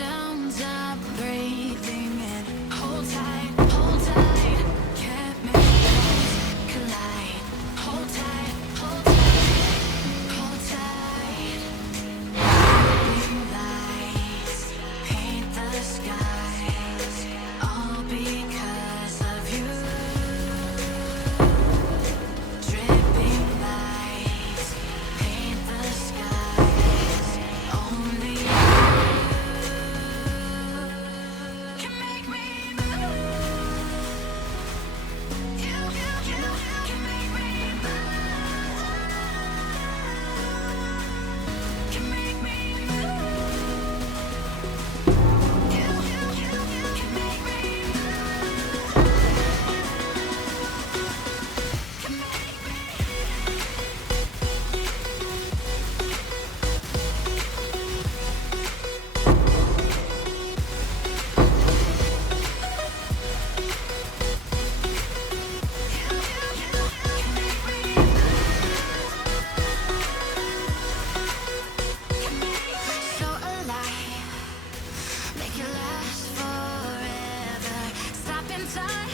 sounds I'm breathing in. Hold tight, hold tight. Can't make worlds collide. Hold tight, hold tight, hold tight. Dim lights paint the skies, all because of you. Dripping lights paint the skies, only you can make me move. You can make me move. Can make me move. You can make me move. Can make me. So alive, make it last forever. Stop in time,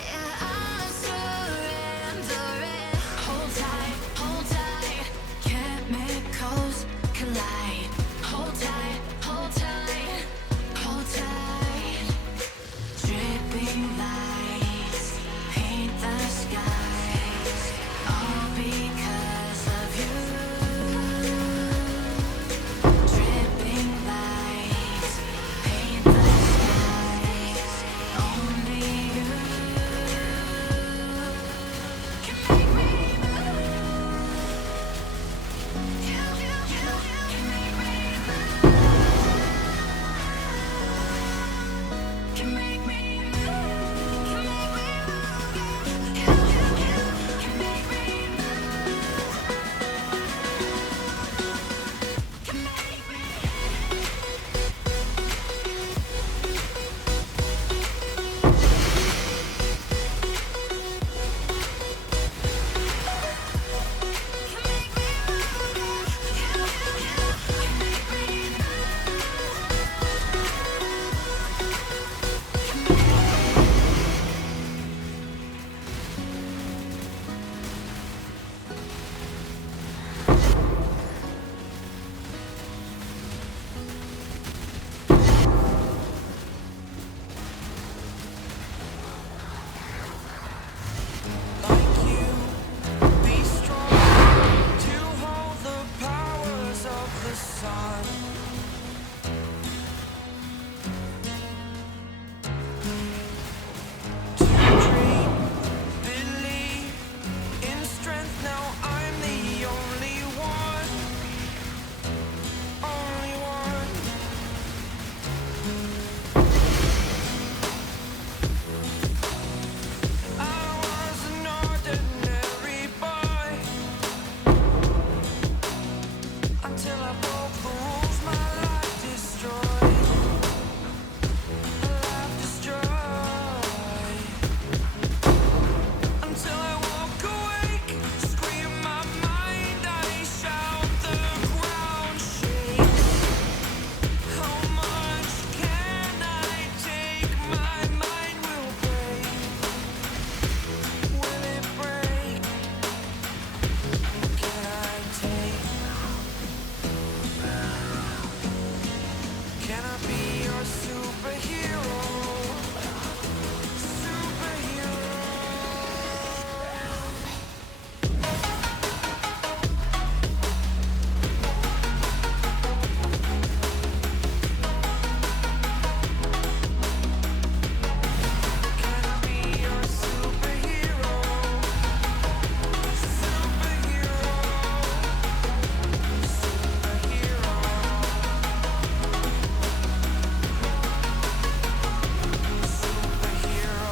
yeah, I'm surrendering. Hold tight, chemicals collide. Hold tight, hold tight, hold tight. Dripping lights paint the skies, all because of you. Dripping lights paint the skies, only you can make me move. You can make me move. Can make me move. Can make me move. You can make me move. Can make me. Like you, be strong to hold the powers of the sun. To dream, believe in strength. Now I'm the only one, only one. I was an ordinary boy until I broke the rules. My life destroyed, life destroyed. Until I walk awake, scream my mind, I shout, the ground shakes. How much can I take? My mind will break. Will it break? Can I take? Can I be your superhero? Superhero. Can I be your superhero? Superhero. Superhero. Superhero.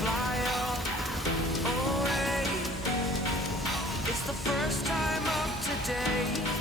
Fly away. It's the first time of today.